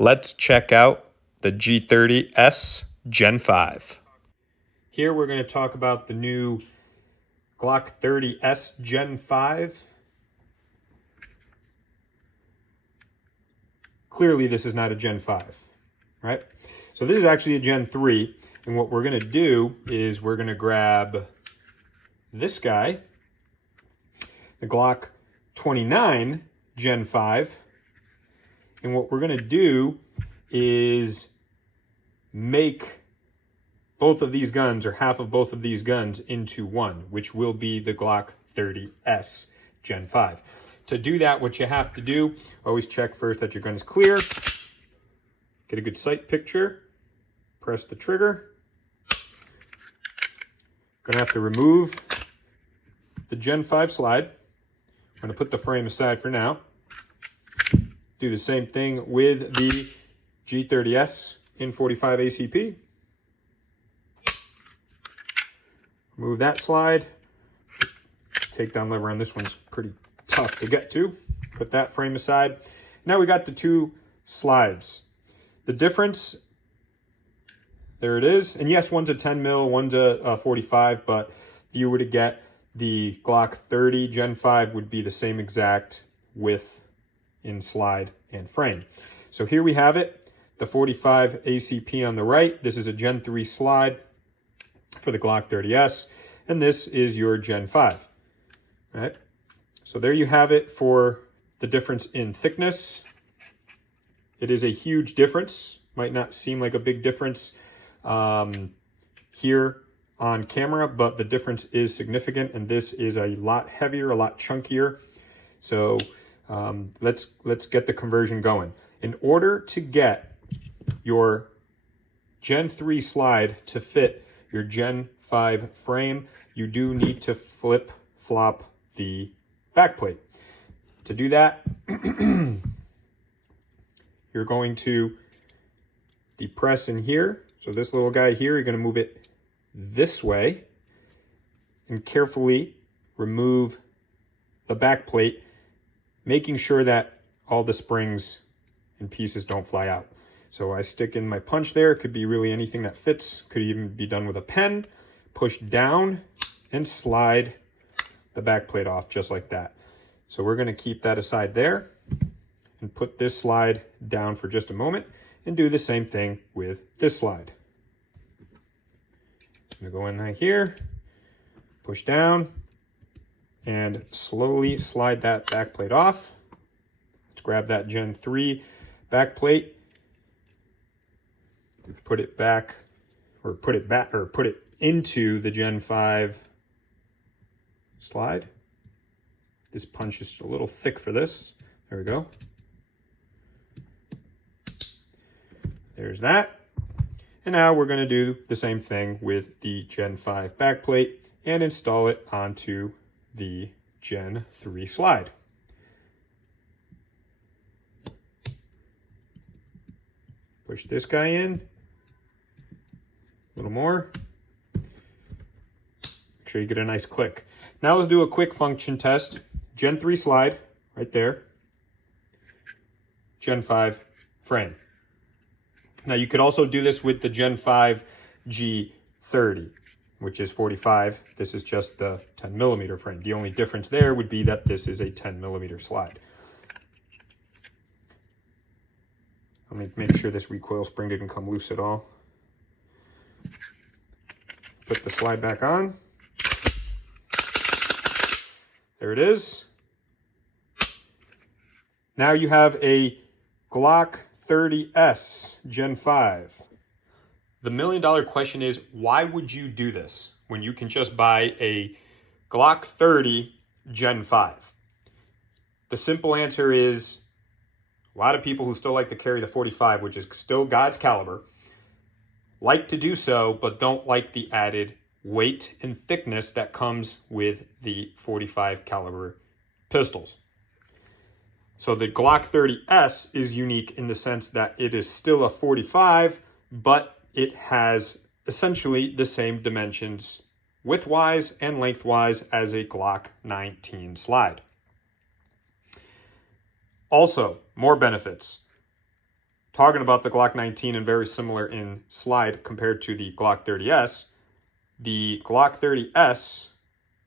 Let's check out the G30s Gen5. Here we're going to talk about the new Glock 30s Gen5. Clearly this is not a Gen 5, right? So this is actually a Gen 3, and what we're going to do is we're going to grab this guy, the Glock 29 Gen 5, and what we're going to do is make both of these guns, or half of both of these guns, into one, which will be the Glock 30s Gen 5. To do that, what you have to do, always check first that your gun is clear. Get a good sight picture. Press the trigger. Gonna have to remove the Gen 5 slide. I'm gonna put the frame aside for now. Do the same thing with the G30s in 45 ACP. Remove that slide. Takedown lever on this one's pretty tough to get to. Put that frame aside. Now we got the two slides. The difference, there it is. And yes, one's a 10 mil, one's a 45, but if you were to get the Glock 30 Gen 5 would be the same exact width in slide and frame. So here we have it, the 45 ACP on the right. This is a Gen 3 slide for the Glock 30s, and this is your Gen 5, right? So there you have it for the difference in thickness. It is a huge difference. Might not seem like a big difference here on camera, but the difference is significant, and this is a lot heavier, a lot chunkier. So let's get the conversion going. In order to get your Gen 3 slide to fit your Gen 5 frame, you do need to flip-flop the backplate. To do that, you're going to depress in here. So this little guy here, you're going to move it this way and carefully remove the backplate, making sure that all the springs and pieces don't fly out. So I stick in my punch there. It could be really anything that fits. Could even be done with a pen. Push down and slide the back plate off just like that. So we're going to keep that aside there and put this slide down for just a moment and do the same thing with this slide. I'm going to go in right here, push down, and slowly slide that back plate off. Let's grab that Gen 3 back plate, put it back, or put it into the Gen 5 slide. This punch is a little thick for this. There we go. There's that. And now we're going to do the same thing with the Gen 5 backplate and install it onto the Gen 3 slide. Push this guy in. A little more. Make sure you get a nice click. Now let's do a quick function test. Gen 3 slide, right there. Gen 5 frame. Now you could also do this with the Gen 5 G30, which is 45. This is just the 10 millimeter frame. The only difference there would be that this is a 10 millimeter slide. Let me make sure this recoil spring didn't come loose at all. Put the slide back on. There it is. Now you have a Glock 30s Gen 5. The $1 million question is, why would you do this when you can just buy a Glock 30 Gen 5? The simple answer is, a lot of people who still like to carry the 45, which is still God's caliber, like to do so, but don't like the added weight and thickness that comes with the 45 caliber pistols. So the Glock 30s is unique in the sense that it is still a 45, but it has essentially the same dimensions widthwise and lengthwise as a Glock 19 slide. Also, more benefits. talking about the Glock 19 and very similar in slide compared to the Glock 30S, the Glock 30S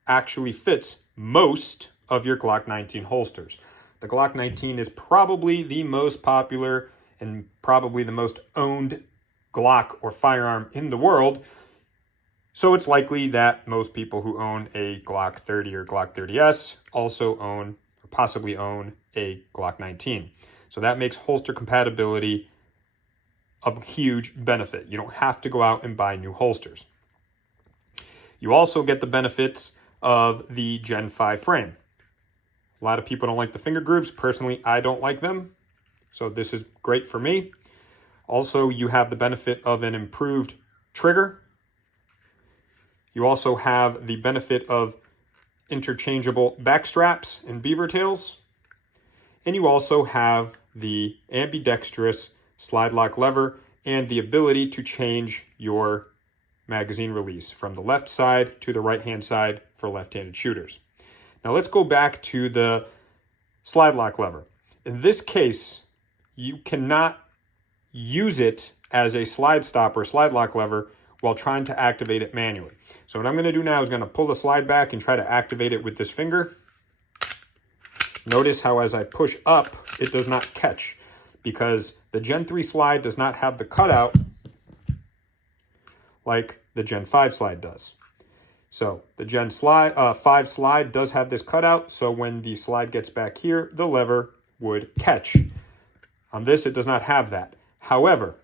actually fits most of your Glock 19 holsters. The Glock 19 is probably the most popular and probably the most owned Glock or firearm in the world. So it's likely that most people who own a Glock 30 or Glock 30S also own or possibly own a Glock 19. So that makes holster compatibility a huge benefit. You don't have to go out and buy new holsters. You also get the benefits of the Gen 5 frame. A lot of people don't like the finger grooves. Personally, I don't like them. So this is great for me. Also, you have the benefit of an improved trigger. You also have the benefit of interchangeable back straps and beaver tails. And you also have the ambidextrous slide lock lever and the ability to change your magazine release from the left side to the right-hand side for left-handed shooters. Now let's go back to the slide lock lever. In this case, you cannot use it as a slide stop or slide lock lever while trying to activate it manually. So what I'm going to do now is going to pull the slide back and try to activate it with this finger. Notice how as I push up, it does not catch because the Gen 3 slide does not have the cutout like the Gen 5 slide does. So the Gen 5 slide does have this cutout, so when the slide gets back here, the lever would catch. On this, it does not have that. However,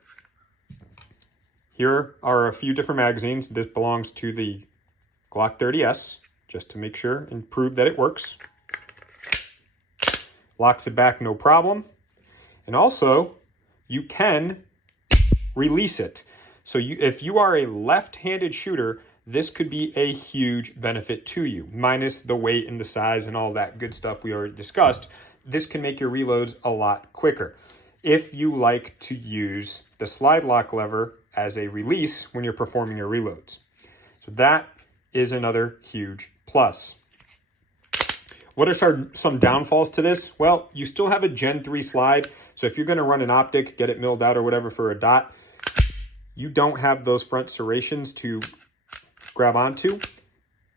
here are a few different magazines. This belongs to the Glock 30S, just to make sure and prove that it works. Locks it back, no problem. And also, you can release it. So if you are a left-handed shooter, this could be a huge benefit to you, minus the weight and the size and all that good stuff we already discussed. This can make your reloads a lot quicker if you like to use the slide lock lever as a release when you're performing your reloads. So that is another huge plus. What are some downfalls to this? Well, you still have a Gen 3 slide, so if you're going to run an optic, get it milled out or whatever for a dot, you don't have those front serrations to grab onto.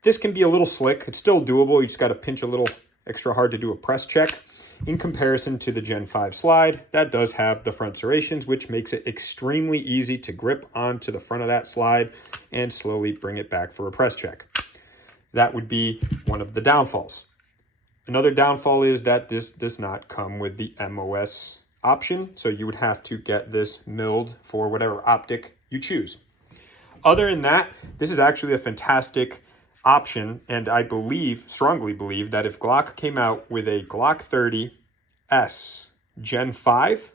This can be a little slick. It's still doable. You just got to pinch a little extra hard to do a press check. In comparison to the Gen 5 slide, that does have the front serrations, which makes it extremely easy to grip onto the front of that slide and slowly bring it back for a press check. That would be one of the downfalls. Another downfall is that this does not come with the MOS option, so you would have to get this milled for whatever optic you choose. Other than that, this is actually a fantastic option, and I strongly believe that if Glock came out with a Glock 30s Gen 5,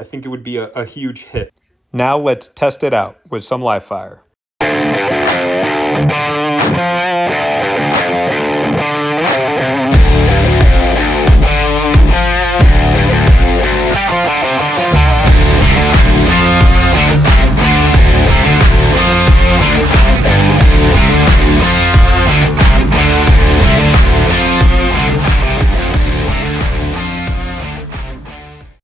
I think it would be a huge hit. Now let's test it out with some live fire.